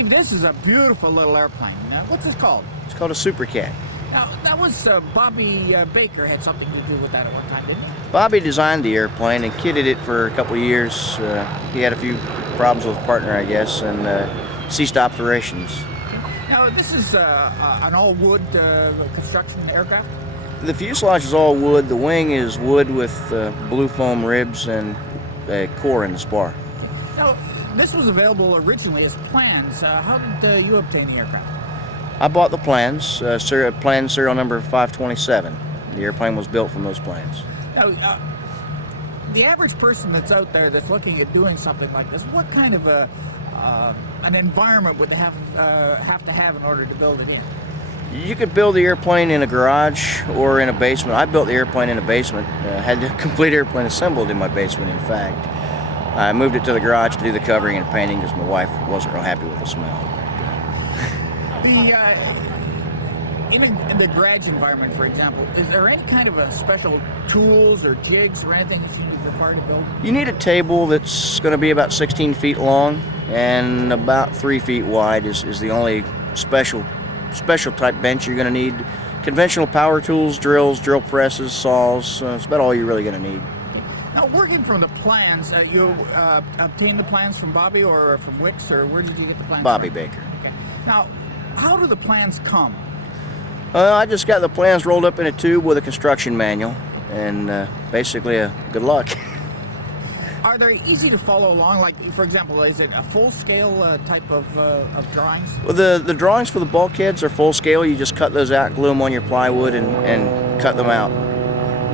Steve, this is a beautiful little airplane. What's this called? It's called a SuperCat. Now, that was Bobby Baker had something to do with that at one time, didn't he? Bobby designed the airplane and kitted it for a couple of years. He had a few problems with a partner, I guess, and ceased operations. Now, this is an all-wood construction aircraft? The fuselage is all wood. The wing is wood with blue foam ribs and a core in the spar. Now, this was available originally as plans. How did you obtain the aircraft? I bought the plans, plan serial number 527. The airplane was built from those plans. Now, the average person that's out there that's looking at doing something like this, what kind of an environment would they have to have in order to build it in? You could build the airplane in a garage or in a basement. I built the airplane in a basement. Had the complete airplane assembled in my basement, in fact. I moved it to the garage to do the covering and painting because my wife wasn't real happy with the smell. In the garage environment, for example, is there any kind of a special tools or jigs or anything that you need required to build? You need a table that's going to be about 16 feet long and about 3 feet wide is the only special type bench you're going to need. Conventional power tools, drills, drill presses, saws, that's about all you're really going to need. Now, working from the plans, you obtained the plans from Bobby or from Wix, or where did you get the plans Bobby from? Baker. Okay. Now, how do the plans come? I just got the plans rolled up in a tube with a construction manual, and basically good luck. Are they easy to follow along? Like, for example, is it a full-scale type of drawings? Well, the drawings for the bulkheads are full scale. You just cut those out, glue them on your plywood, and cut them out.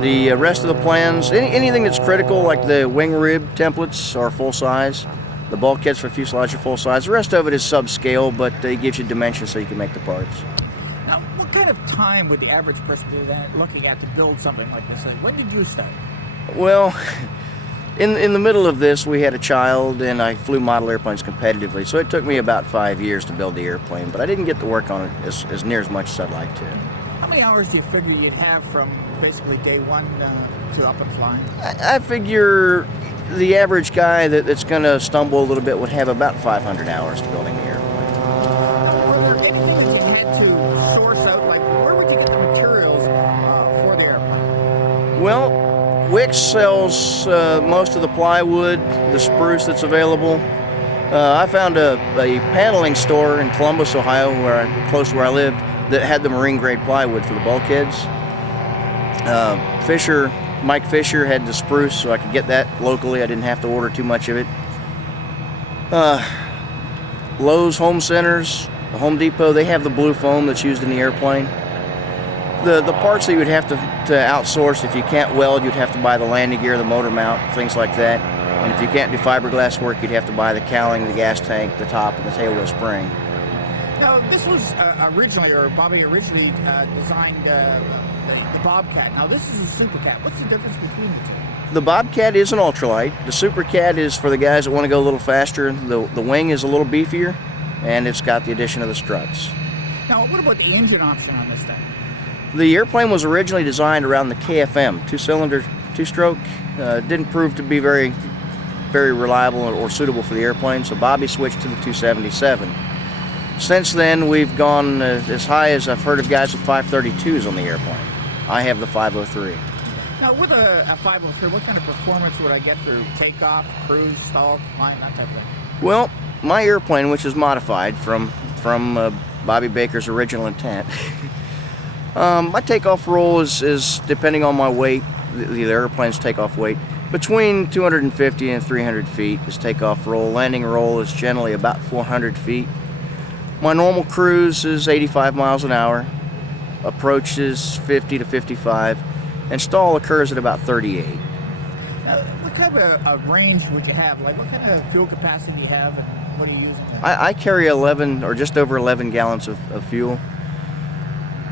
The rest of the plans, anything that's critical, like the wing rib templates, are full size. The bulkheads for fuselage are full size. The rest of it is subscale, but it gives you dimensions so you can make the parts. Now, what kind of time would the average person be looking at to build something like this? Like, when did you start? Well, in the middle of this, we had a child, and I flew model airplanes competitively, so it took me about 5 years to build the airplane, but I didn't get to work on it as near as much as I'd like to. How many hours do you figure you'd have from basically day one to up and flying? I figure the average guy that's going to stumble a little bit would have about 500 hours to building the airplane. Were there anything that you had to source out? Like, where would you get the materials for the airplane? Well, Wix sells most of the plywood, the spruce that's available. I found a paneling store in Columbus, Ohio, close to where I lived, that had the marine grade plywood for the bulkheads. Mike Fisher had the spruce, so I could get that locally. I didn't have to order too much of it. Lowe's Home Centers, Home Depot, they have the blue foam that's used in the airplane. The parts that you would have to outsource, if you can't weld, you'd have to buy the landing gear, the motor mount, things like that. And if you can't do fiberglass work, you'd have to buy the cowling, the gas tank, the top, and the tail wheel spring. Now, this was Bobby originally designed the BobCat. Now, this is a SuperCat. What's the difference between the two? The BobCat is an ultralight. The SuperCat is for the guys that want to go a little faster. The wing is a little beefier, and it's got the addition of the struts. Now, what about the engine option on this thing? The airplane was originally designed around the KFM, two-cylinder, two-stroke. Didn't prove to be very, very reliable or suitable for the airplane, so Bobby switched to the 277. Since then, we've gone as high as I've heard of guys with 532s on the airplane. I have the 503. Now, with a 503, what kind of performance would I get through takeoff, cruise, stall, climb, that type of thing? Well, my airplane, which is modified from Bobby Baker's original intent, my takeoff roll is depending on my weight, the airplane's takeoff weight, between 250 and 300 feet is takeoff roll. Landing roll is generally about 400 feet. My normal cruise is 85 miles an hour, approach is 50 to 55, and stall occurs at about 38. Now, what kind of a range would you have? Like, what kind of fuel capacity do you have, and what are you using? I carry 11 or just over 11 gallons of fuel.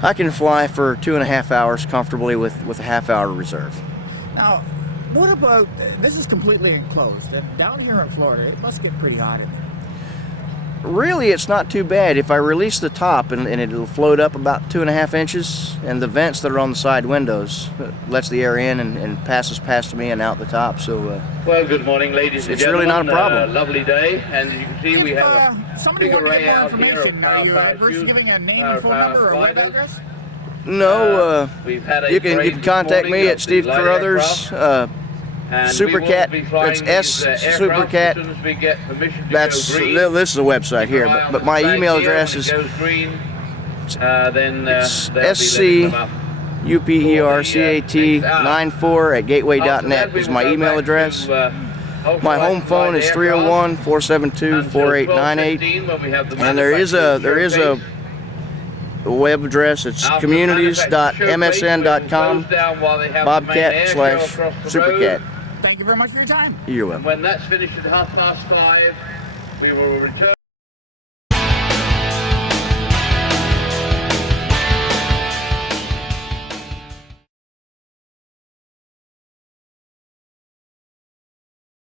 I can fly for 2.5 hours comfortably with a half-hour reserve. Now, what about, this is completely enclosed, and down here in Florida, it must get pretty hot in there. Really, it's not too bad. If I release the top and it'll float up about 2.5 inches, and the vents that are on the side windows lets the air in and passes past me and out the top. So well, good morning, ladies and It's gentlemen. really not a problem. Lovely day, and as you can see, we have a somebody big wanted to array get more out here of information. Are you adverse to giving a name and phone number or web address? no, we've had a you can parade this contact me morning at of the Steve light Carruthers. aircraft, and we will SuperCat. be flying That's these, aircraft SuperCat. as soon as we get permission to That's go green. this is a website here, but my email address is it's SCUPERCAT94@gateway.net is my email address. My home phone is 301-472-4898, and there is a web address. It's communities.msn.com BobCat/SuperCat. Thank you very much for your time. You're welcome. When that's finished at 5:30, we will return.